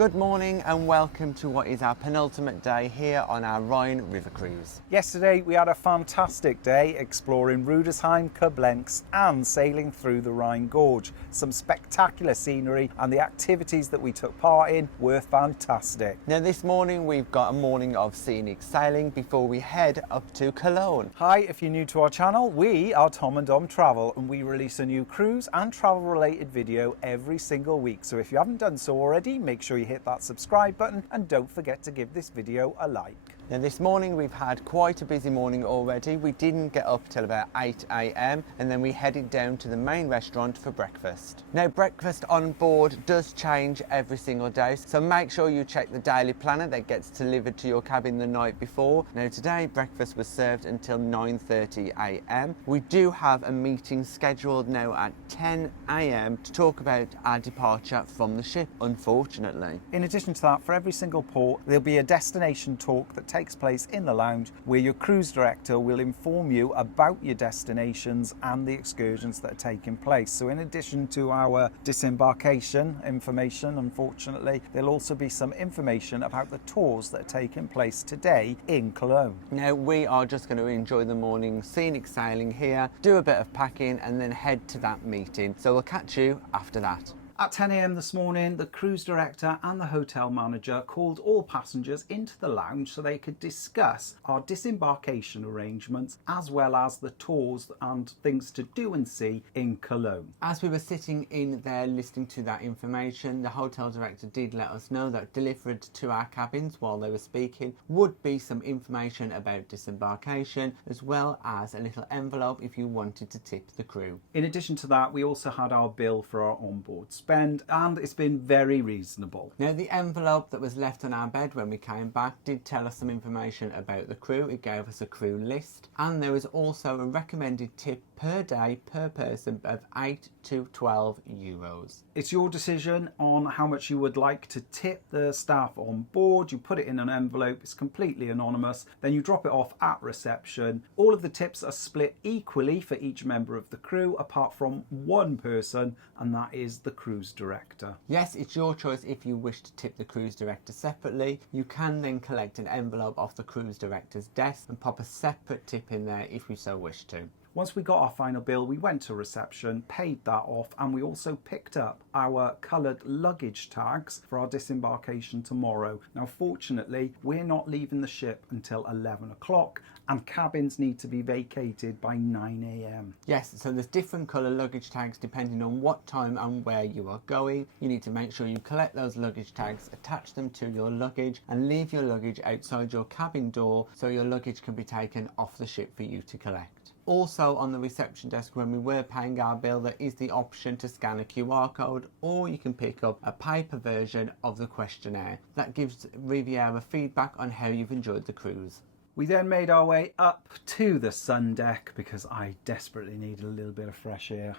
Good morning and welcome to what is our penultimate day here on our Rhine River Cruise. Yesterday we had a fantastic day exploring Rudesheim, Koblenz and sailing through the Rhine Gorge. Some spectacular scenery and the activities that we took part in were fantastic. Now this morning we've got a morning of scenic sailing before we head up to Cologne. Hi, if you're new to our channel, we are Tom and Dom Travel and we release a new cruise and travel related video every single week. So if you haven't done so already, make sure you hit that subscribe button and don't forget to give this video a like. Now this morning we've had quite a busy morning already. We didn't get up till about 8 AM and then we headed down to the main restaurant for breakfast. Now breakfast on board does change every single day, so make sure you check the daily planner that gets delivered to your cabin the night before. Now today breakfast was served until 9:30 AM. We do have a meeting scheduled now at 10 AM to talk about our departure from the ship, unfortunately. In addition to that, for every single port there'll be a destination talk that takes place in the lounge where your cruise director will inform you about your destinations and the excursions that are taking place. So in addition to our disembarkation information, unfortunately, there'll also be some information about the tours that are taking place today in Cologne. Now we are just going to enjoy the morning scenic sailing here, do a bit of packing and then head to that meeting. So we'll catch you after that. At 10 AM this morning, the cruise director and the hotel manager called all passengers into the lounge so they could discuss our disembarkation arrangements as well as the tours and things to do and see in Cologne. As we were sitting in there listening to that information, the hotel director did let us know that delivered to our cabins while they were speaking would be some information about disembarkation as well as a little envelope if you wanted to tip the crew. In addition to that, we also had our bill for our onboard spend and it's been very reasonable. Now the envelope that was left on our bed when we came back did tell us some information about the crew. It gave us a crew list and there was also a recommended tip per day per person of 8 to 12 euros. It's your decision on how much you would like to tip the staff on board. You put it in an envelope, it's completely anonymous, then you drop it off at reception. All of the tips are split equally for each member of the crew apart from one person, and that is the cruise director. Yes, it's your choice if you wish to tip the cruise director separately. You can then collect an envelope off the cruise director's desk and pop a separate tip in there if you so wish to. Once we got our final bill, we went to reception, paid that off, and we also picked up our coloured luggage tags for our disembarkation tomorrow. Now, fortunately, we're not leaving the ship until 11 o'clock and cabins need to be vacated by 9 AM. Yes, so there's different colour luggage tags depending on what time and where you are going. You need to make sure you collect those luggage tags, attach them to your luggage and leave your luggage outside your cabin door so your luggage can be taken off the ship for you to collect. Also on the reception desk when we were paying our bill, there is the option to scan a QR code or you can pick up a paper version of the questionnaire. That gives Riviera feedback on how you've enjoyed the cruise. We then made our way up to the sun deck because I desperately needed a little bit of fresh air.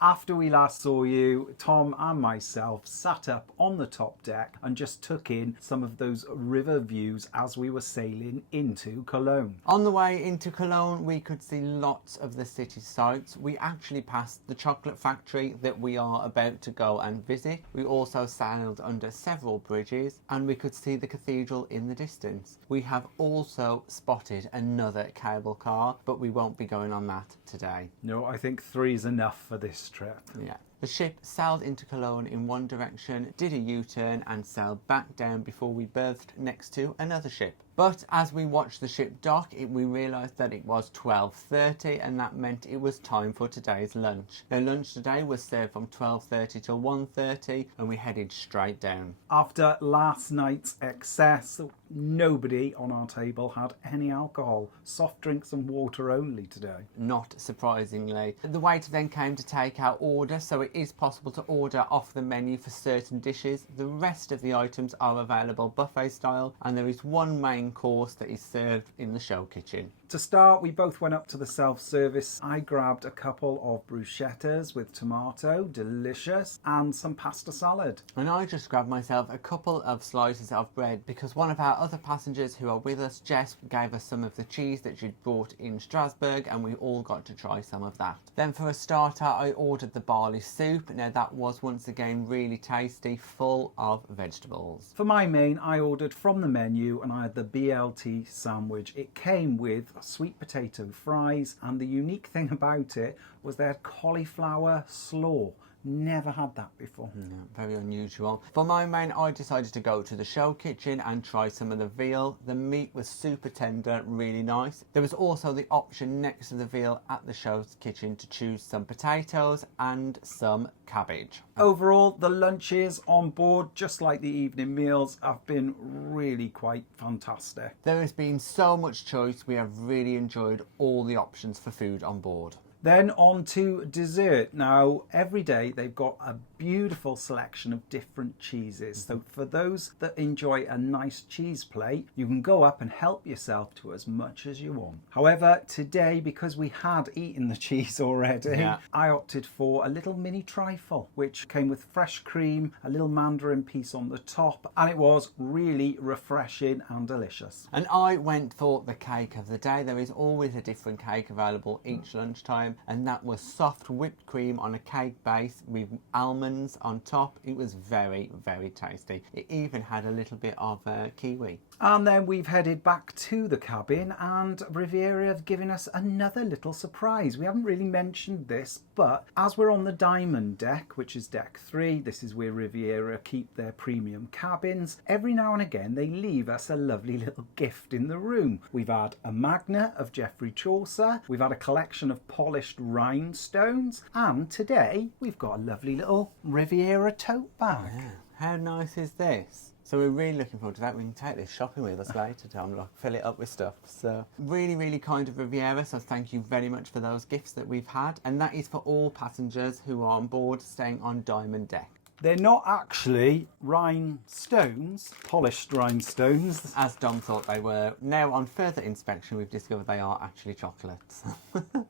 After we last saw you, Tom and myself sat up on the top deck and just took in some of those river views as we were sailing into Cologne. On the way into Cologne, we could see lots of the city sights. We actually passed the chocolate factory that we are about to go and visit. We also sailed under several bridges and we could see the cathedral in the distance. We have also spotted another cable car, but we won't be going on that today. No, I think 3 is enough for this trip. Yeah. The ship sailed into Cologne in one direction, did a U-turn and sailed back down before we berthed next to another ship. But as we watched the ship dock, we realised that it was 12:30 and that meant it was time for today's lunch. Now lunch today was served from 12:30 till 1:30 and we headed straight down. After last night's excess, nobody on our table had any alcohol. Soft drinks and water only today. Not surprisingly. The waiter then came to take our order, so it is possible to order off the menu for certain dishes. The rest of the items are available buffet style and there is one main course that is served in the show kitchen. To start, we both went up to the self-service. I grabbed a couple of bruschettas with tomato, delicious, and some pasta salad. And I just grabbed myself a couple of slices of bread because one of our other passengers who are with us, Jess, gave us some of the cheese that she'd brought in Strasbourg, and we all got to try some of that. Then for a starter, I ordered the barley soup. Now that was once again really tasty, full of vegetables. For my main, I ordered from the menu and I had the BLT sandwich. It came with sweet potato fries, and the unique thing about it was they had cauliflower slaw. Never had that before. Yeah, very unusual. For my main, I decided to go to the show kitchen and try some of the veal. The meat was super tender, really nice. There was also the option next to the veal at the show kitchen to choose some potatoes and some cabbage. Overall, the lunches on board, just like the evening meals, have been really quite fantastic. There has been so much choice. We have really enjoyed all the options for food on board. Then on to dessert. Now, every day they've got a beautiful selection of different cheeses. So for those that enjoy a nice cheese plate, you can go up and help yourself to as much as you want. However, today, because we had eaten the cheese already, I opted for a little mini trifle, which came with fresh cream, a little mandarin piece on the top, and it was really refreshing and delicious. And I went for the cake of the day. There is always a different cake available each lunchtime, and that was soft whipped cream on a cake base with almonds on top. It was very, very tasty. It even had a little bit of kiwi. And then we've headed back to the cabin, and Riviera have given us another little surprise. We haven't really mentioned this, but as we're on the diamond deck, which is deck 3, this is where Riviera keep their premium cabins, every now and again they leave us a lovely little gift in the room. We've had a magnet of Geoffrey Chaucer, we've had a collection of polished rhinestones, and today we've got a lovely little Riviera tote bag. Yeah. How nice is this? So we're really looking forward to that. We can take this shopping with us later, Tom, like fill it up with stuff. So really, really kind of Riviera. So thank you very much for those gifts that we've had. And that is for all passengers who are on board staying on Diamond Deck. They're not actually rhinestones, polished rhinestones, as Dom thought they were. Now on further inspection we've discovered they are actually chocolates.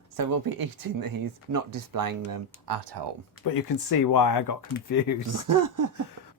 So we'll be eating these, not displaying them at home. But you can see why I got confused.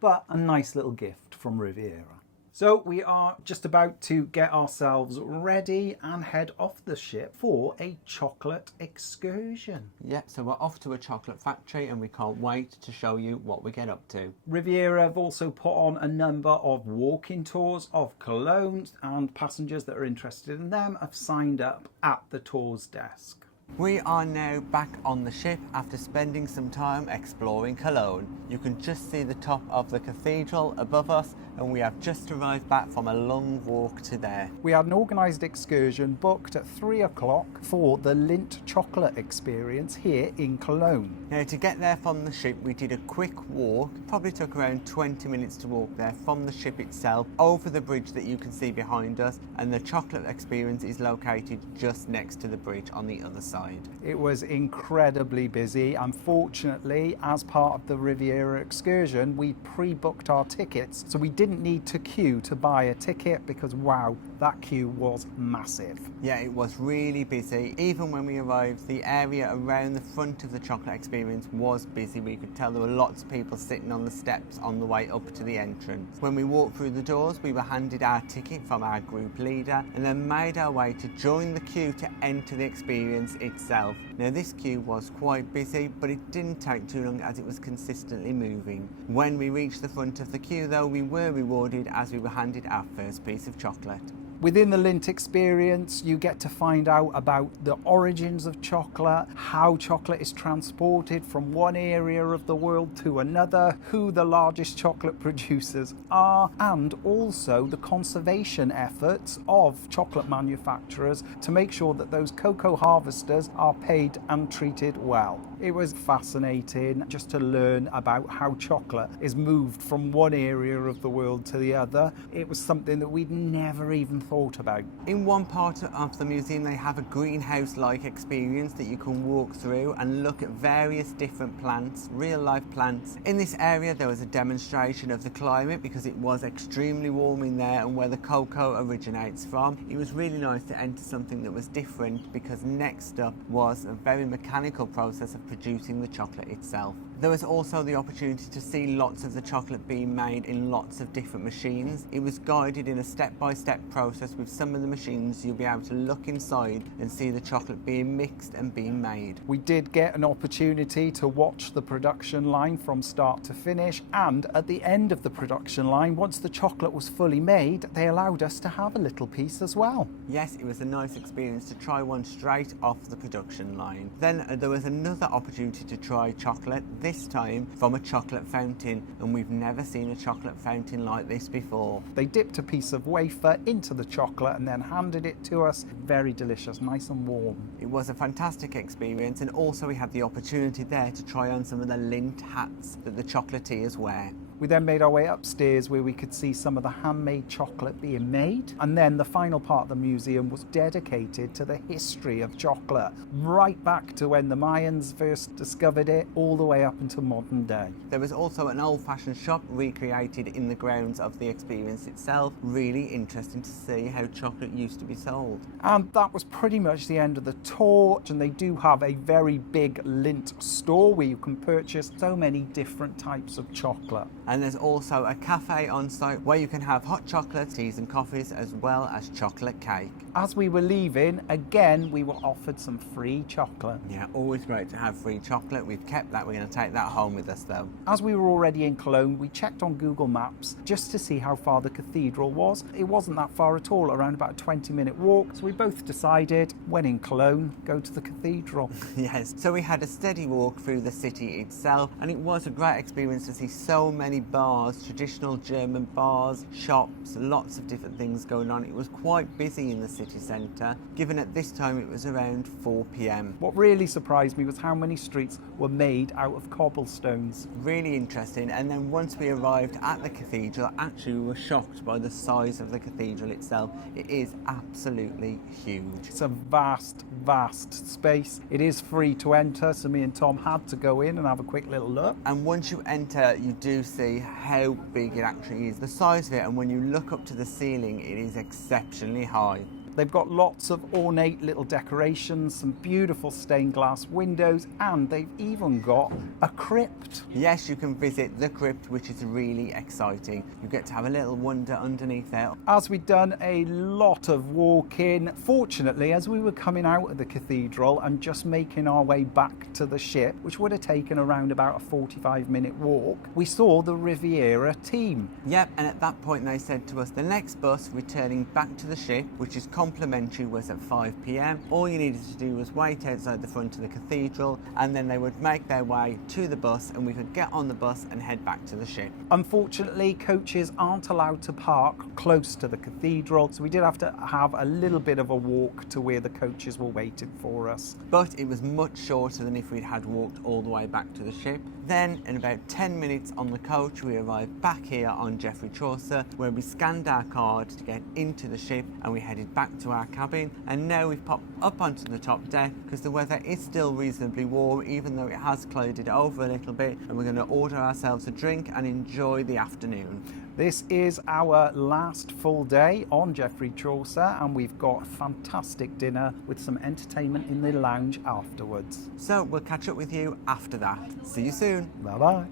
But a nice little gift from Riviera. So we are just about to get ourselves ready and head off the ship for a chocolate excursion. Yeah, so we're off to a chocolate factory and we can't wait to show you what we get up to. Riviera have also put on a number of walking tours of Cologne, and passengers that are interested in them have signed up at the tours desk. We are now back on the ship after spending some time exploring Cologne. You can just see the top of the cathedral above us, and we have just arrived back from a long walk to there. We had an organised excursion booked at 3 o'clock for the Lindt Chocolate experience here in Cologne. Now to get there from the ship we did a quick walk. Probably took around 20 minutes to walk there from the ship itself over the bridge that you can see behind us, and the chocolate experience is located just next to the bridge on the other side. It was incredibly busy. Unfortunately, as part of the Riviera excursion, we pre-booked our tickets, so we didn't need to queue to buy a ticket because, wow, that queue was massive. Yeah, it was really busy. Even when we arrived, the area around the front of the chocolate experience was busy. We could tell there were lots of people sitting on the steps on the way up to the entrance. When we walked through the doors, we were handed our ticket from our group leader and then made our way to join the queue to enter the experience itself. Now this queue was quite busy, but it didn't take too long as it was consistently moving. When we reached the front of the queue though, we were rewarded as we were handed our first piece of chocolate. Within the Lindt experience, you get to find out about the origins of chocolate, how chocolate is transported from one area of the world to another, who the largest chocolate producers are, and also the conservation efforts of chocolate manufacturers to make sure that those cocoa harvesters are paid and treated well. It was fascinating just to learn about how chocolate is moved from one area of the world to the other. It was something that we'd never even thought thought about. In one part of the museum they have a greenhouse-like experience that you can walk through and look at various different plants, real-life plants. In this area there was a demonstration of the climate because it was extremely warm in there and where the cocoa originates from. It was really nice to enter something that was different because next up was a very mechanical process of producing the chocolate itself. There was also the opportunity to see lots of the chocolate being made in lots of different machines. It was guided in a step-by-step process. With some of the machines you'll be able to look inside and see the chocolate being mixed and being made. We did get an opportunity to watch the production line from start to finish, and at the end of the production line, once the chocolate was fully made, they allowed us to have a little piece as well. Yes, it was a nice experience to try one straight off the production line. Then there was another opportunity to try chocolate, this time from a chocolate fountain, and we've never seen a chocolate fountain like this before. They dipped a piece of wafer into the chocolate and then handed it to us. Very delicious, nice and warm. It was a fantastic experience, and also we had the opportunity there to try on some of the Lindt hats that the chocolatiers wear. We then made our way upstairs where we could see some of the handmade chocolate being made. And then the final part of the museum was dedicated to the history of chocolate, right back to when the Mayans first discovered it, all the way up into modern day. There was also an old-fashioned shop recreated in the grounds of the experience itself. Really interesting to see how chocolate used to be sold. And that was pretty much the end of the tour. And they do have a very big Lindt store where you can purchase so many different types of chocolate. And there's also a cafe on site where you can have hot chocolate, teas and coffees, as well as chocolate cake. As we were leaving, again, we were offered some free chocolate. Yeah, always great to have free chocolate. We've kept that. We're going to take that home with us though. As we were already in Cologne, we checked on Google Maps just to see how far the cathedral was. It wasn't that far at all, around about a 20-minute walk. So we both decided, when in Cologne, go to the cathedral. Yes, so we had a steady walk through the city itself, and it was a great experience to see so many bars, traditional German bars, shops, lots of different things going on. It was quite busy in the city centre, given at this time it was around 4 p.m. What really surprised me was how many streets were made out of cobblestones. Really interesting. And then once we arrived at the cathedral, actually we were shocked by the size of the cathedral itself. It is absolutely huge. It's a vast, vast space. It is free to enter, so me and Tom had to go in and have a quick little look. And once you enter, you do see how big it actually is, the size of it, and when you look up to the ceiling, it is exceptionally high. They've got lots of ornate little decorations, some beautiful stained glass windows, and they've even got a crypt. Yes, you can visit the crypt, which is really exciting. You get to have a little wander underneath there. As we'd done a lot of walking, fortunately, as we were coming out of the cathedral and just making our way back to the ship, which would have taken around about a 45-minute walk, we saw the Riviera team. Yep, and at that point they said to us the next bus returning back to the ship, which is complimentary, was at 5 p.m. All you needed to do was wait outside the front of the cathedral, and then they would make their way to the bus and we could get on the bus and head back to the ship. Unfortunately, coaches aren't allowed to park close to the cathedral, so we did have to have a little bit of a walk to where the coaches were waiting for us. But it was much shorter than if we'd had walked all the way back to the ship. Then, in about 10 minutes on the coach, we arrived back here on Geoffrey Chaucer, where we scanned our card to get into the ship and we headed back to our cabin. And now we've popped up onto the top deck because the weather is still reasonably warm, even though it has clouded over a little bit, and we're going to order ourselves a drink and enjoy the afternoon. This is our last full day on Geoffrey Chaucer, and we've got a fantastic dinner with some entertainment in the lounge afterwards. So we'll catch up with you after that. See you soon. Bye-bye.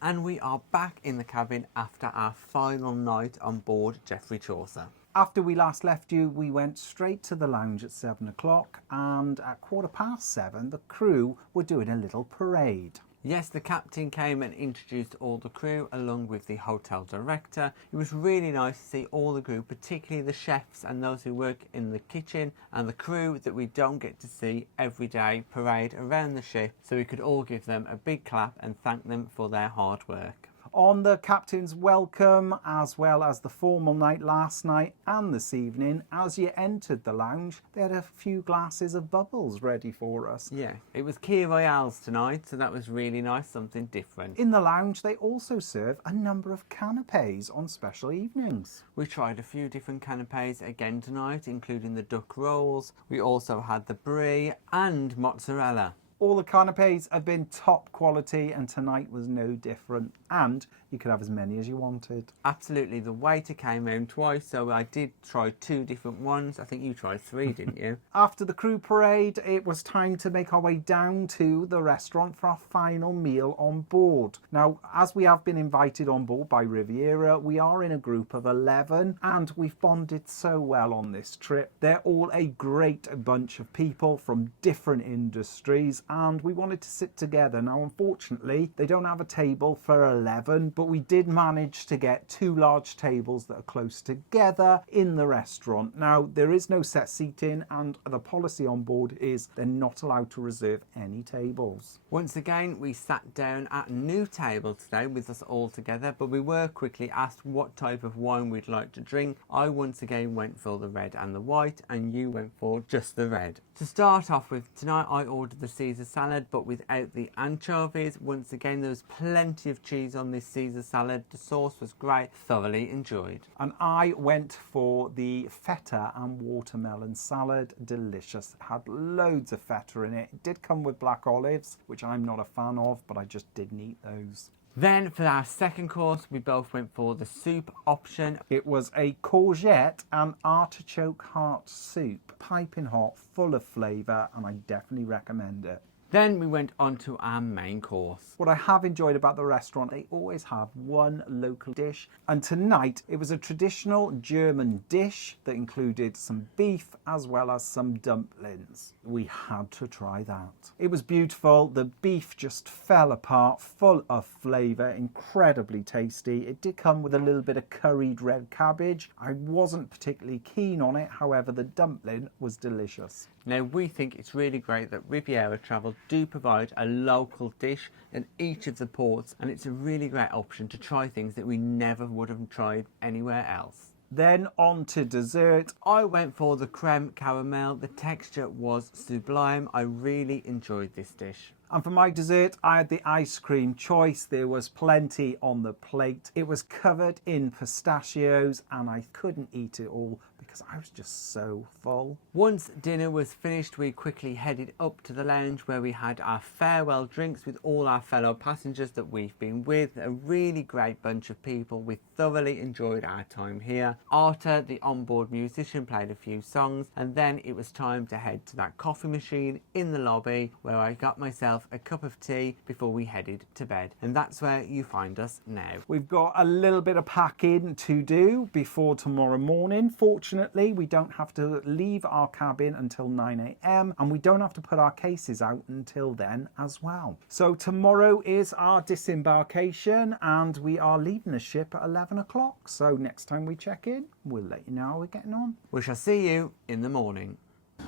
And we are back in the cabin after our final night on board Geoffrey Chaucer. After we last left you, we went straight to the lounge at 7 o'clock, and at 7:15, the crew were doing a little parade. Yes, the captain came and introduced all the crew along with the hotel director. It was really nice to see all the crew, particularly the chefs and those who work in the kitchen, and the crew that we don't get to see every day parade around the ship, so we could all give them a big clap and thank them for their hard work. On the captain's welcome, as well as the formal night last night and this evening, as you entered the lounge, they had a few glasses of bubbles ready for us. Yeah, it was Key Royales tonight, so that was really nice, something different. In the lounge, they also serve a number of canapes on special evenings. We tried a few different canapes again tonight, including the duck rolls. We also had the brie and mozzarella. All the canapes have been top quality and tonight was no different. And you could have as many as you wanted. Absolutely, the waiter came round twice, so I did try 2 different ones. I think you tried 3, didn't you? After the crew parade, it was time to make our way down to the restaurant for our final meal on board. Now, as we have been invited on board by Riviera, we are in a group of 11 and we've bonded so well on this trip. They're all a great bunch of people from different industries and we wanted to sit together. Now, unfortunately, they don't have a table for 11, but we did manage to get 2 large tables that are close together in the restaurant. Now, there is no set seating and the policy on board is they're not allowed to reserve any tables. Once again, we sat down at a new table today with us all together, but we were quickly asked what type of wine we'd like to drink. I once again went for the red and the white, and you went for just the red. To start off with, tonight I ordered the Caesar salad, but without the anchovies. Once again, there was plenty of cheese on this Caesar salad. The sauce was great, thoroughly enjoyed. And I went for the feta and watermelon salad. Delicious. It had loads of feta in it. It did come with black olives, which I'm not a fan of, but I just didn't eat those. Then for our second course, we both went for the soup option. It was a courgette and artichoke heart soup, piping hot, full of flavour, and I definitely recommend it. Then we went on to our main course. What I have enjoyed about the restaurant, they always have one local dish. And tonight, it was a traditional German dish that included some beef as well as some dumplings. We had to try that. It was beautiful. The beef just fell apart, full of flavour, incredibly tasty. It did come with a little bit of curried red cabbage. I wasn't particularly keen on it. However, the dumpling was delicious. Now, we think it's really great that Riviera Travel do provide a local dish in each of the ports, and it's a really great option to try things that we never would have tried anywhere else. Then on to dessert. I went for the creme caramel. The texture was sublime. I really enjoyed this dish. And for my dessert, I had the ice cream choice. There was plenty on the plate. It was covered in pistachios and I couldn't eat it all because I was just so full. Once dinner was finished, we quickly headed up to the lounge where we had our farewell drinks with all our fellow passengers that we've been with. A really great bunch of people. We thoroughly enjoyed our time here. Arthur, the onboard musician, played a few songs, and then it was time to head to that coffee machine in the lobby where I got myself a cup of tea before we headed to bed, and that's where you find us now. We've got a little bit of packing to do before tomorrow morning. Fortunately, we don't have to leave our cabin until 9 a.m. and we don't have to put our cases out until then as well. So tomorrow is our disembarkation and we are leaving the ship at 11 o'clock. So next time we check in, we'll let you know how we're getting on. We shall see you in the morning.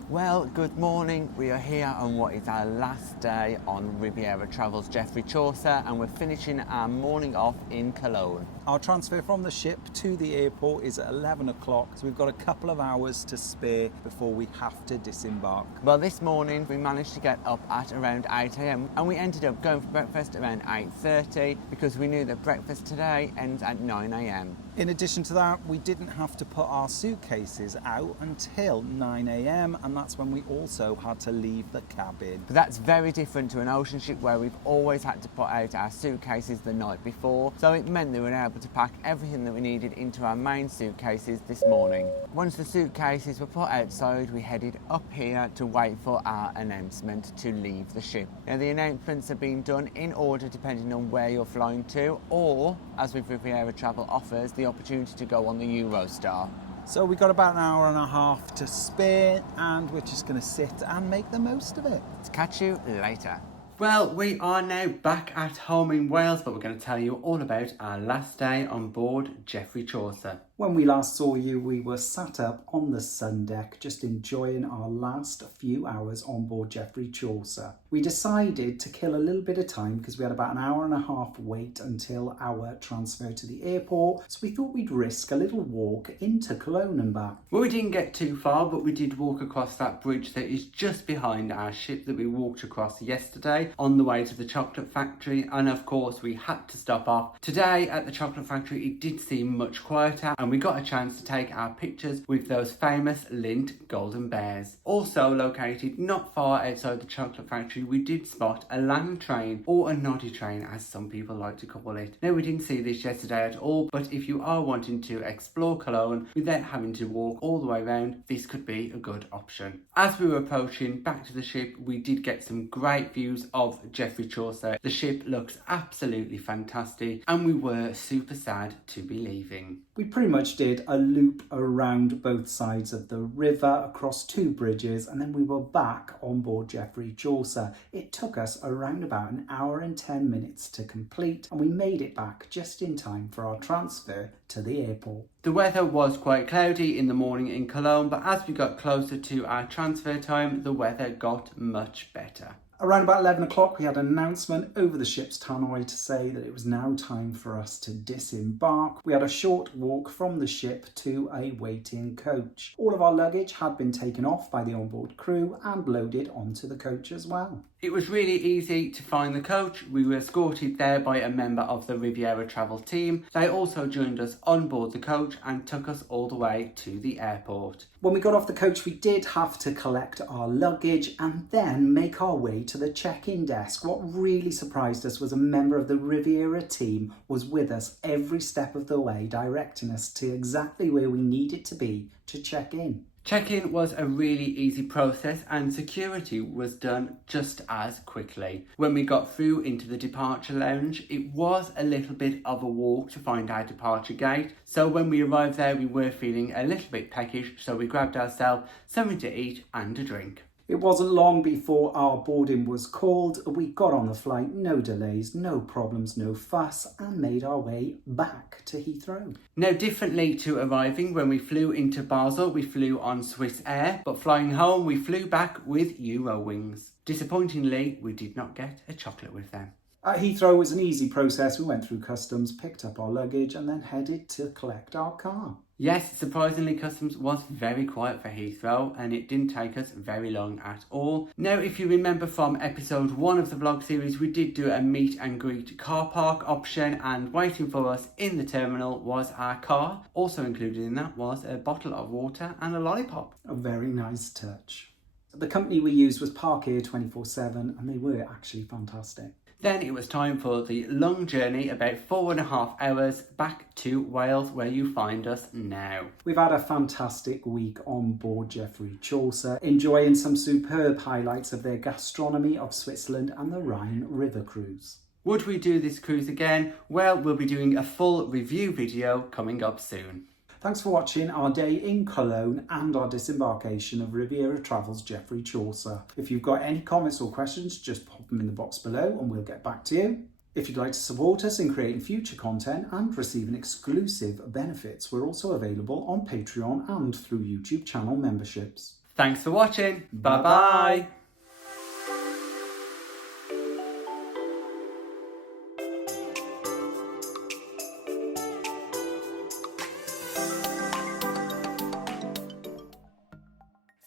Well, good morning. We are here on what is our last day on Riviera Travel's Geoffrey Chaucer, and we're finishing our morning off in Cologne. Our transfer from the ship to the airport is at 11 o'clock, so we've got a couple of hours to spare before we have to disembark. Well, this morning we managed to get up at around 8 a.m. and we ended up going for breakfast around 8:30 because we knew that breakfast today ends at 9 a.m. In addition to that, we didn't have to put our suitcases out until 9 a.m. and that's when we also had to leave the cabin. But that's very different to an ocean ship where we've always had to put out our suitcases the night before, so it meant that we were able to pack everything that we needed into our main suitcases this morning. Once the suitcases were put outside, we headed up here to wait for our announcement to leave the ship. Now, the announcements are being done in order depending on where you're flying to, or, as with Riviera Travel offers, the opportunity to go on the Eurostar. So we've got about an hour and a half to spare and we're just going to sit and make the most of it. Let's catch you later. Well, we are now back at home in Wales, but we're going to tell you all about our last day on board Geoffrey Chaucer. When we last saw you, we were sat up on the sun deck, just enjoying our last few hours on board Geoffrey Chaucer. We decided to kill a little bit of time because we had about an hour and a half wait until our transfer to the airport, so we thought we'd risk a little walk into Cologne and back. Well, we didn't get too far, but we did walk across that bridge that is just behind our ship that we walked across yesterday on the way to the chocolate factory, and of course we had to stop off. Today at the chocolate factory it did seem much quieter, and we got a chance to take our pictures with those famous Lindt golden bears. Also located not far outside the chocolate factory, we did spot a land train, or a noddy train as some people like to call it. Now, we didn't see this yesterday at all, but if you are wanting to explore Cologne without having to walk all the way around, this could be a good option. As we were approaching back to the ship, we did get some great views of Geoffrey Chaucer. The ship looks absolutely fantastic, and we were super sad to be leaving. We pretty much did a loop around both sides of the river, across 2 bridges, and then we were back on board Geoffrey Chaucer. It took us around about an hour and 10 minutes to complete, and we made it back just in time for our transfer to the airport. The weather was quite cloudy in the morning in Cologne, but as we got closer to our transfer time, the weather got much better. Around about 11 o'clock, we had an announcement over the ship's tannoy to say that it was now time for us to disembark. We had a short walk from the ship to a waiting coach. All of our luggage had been taken off by the onboard crew and loaded onto the coach as well. It was really easy to find the coach. We were escorted there by a member of the Riviera travel team. They also joined us on board the coach and took us all the way to the airport. When we got off the coach, we did have to collect our luggage and then make our way to the check-in desk. What really surprised us was a member of the Riviera team was with us every step of the way, directing us to exactly where we needed to be to check in. Check-in was a really easy process, and security was done just as quickly. When we got through into the departure lounge, it was a little bit of a walk to find our departure gate. So when we arrived there, we were feeling a little bit peckish, so we grabbed ourselves something to eat and a drink. It wasn't long before our boarding was called. We got on the flight, no delays, no problems, no fuss, and made our way back to Heathrow. Now, differently to arriving when we flew into Basel, we flew on Swiss Air, but flying home, we flew back with Eurowings. Disappointingly, we did not get a chocolate with them. At Heathrow, it was an easy process. We went through customs, picked up our luggage, and then headed to collect our car. Yes, surprisingly, customs was very quiet for Heathrow, and it didn't take us very long at all. Now, if you remember from episode 1 of the vlog series, we did do a meet and greet car park option, and waiting for us in the terminal was our car. Also included in that was a bottle of water and a lollipop. A very nice touch. The company we used was Park Air 24/7, and they were actually fantastic. Then it was time for the long journey, about 4.5 hours, back to Wales, where you find us now. We've had a fantastic week on board Geoffrey Chaucer, enjoying some superb highlights of their gastronomy of Switzerland and the Rhine River Cruise. Would we do this cruise again? Well, we'll be doing a full review video coming up soon. Thanks for watching our day in Cologne and our disembarkation of Riviera Travel's Geoffrey Chaucer. If you've got any comments or questions, just pop them in the box below and we'll get back to you. If you'd like to support us in creating future content and receiving exclusive benefits, we're also available on Patreon and through YouTube channel memberships. Thanks for watching. Bye-bye.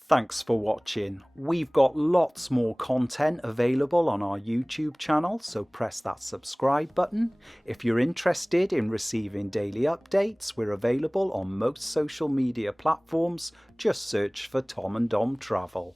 Thanks for watching. We've got lots more content available on our YouTube channel, so press that subscribe button. If you're interested in receiving daily updates, we're available on most social media platforms. Just search for Tom and Dom Travel.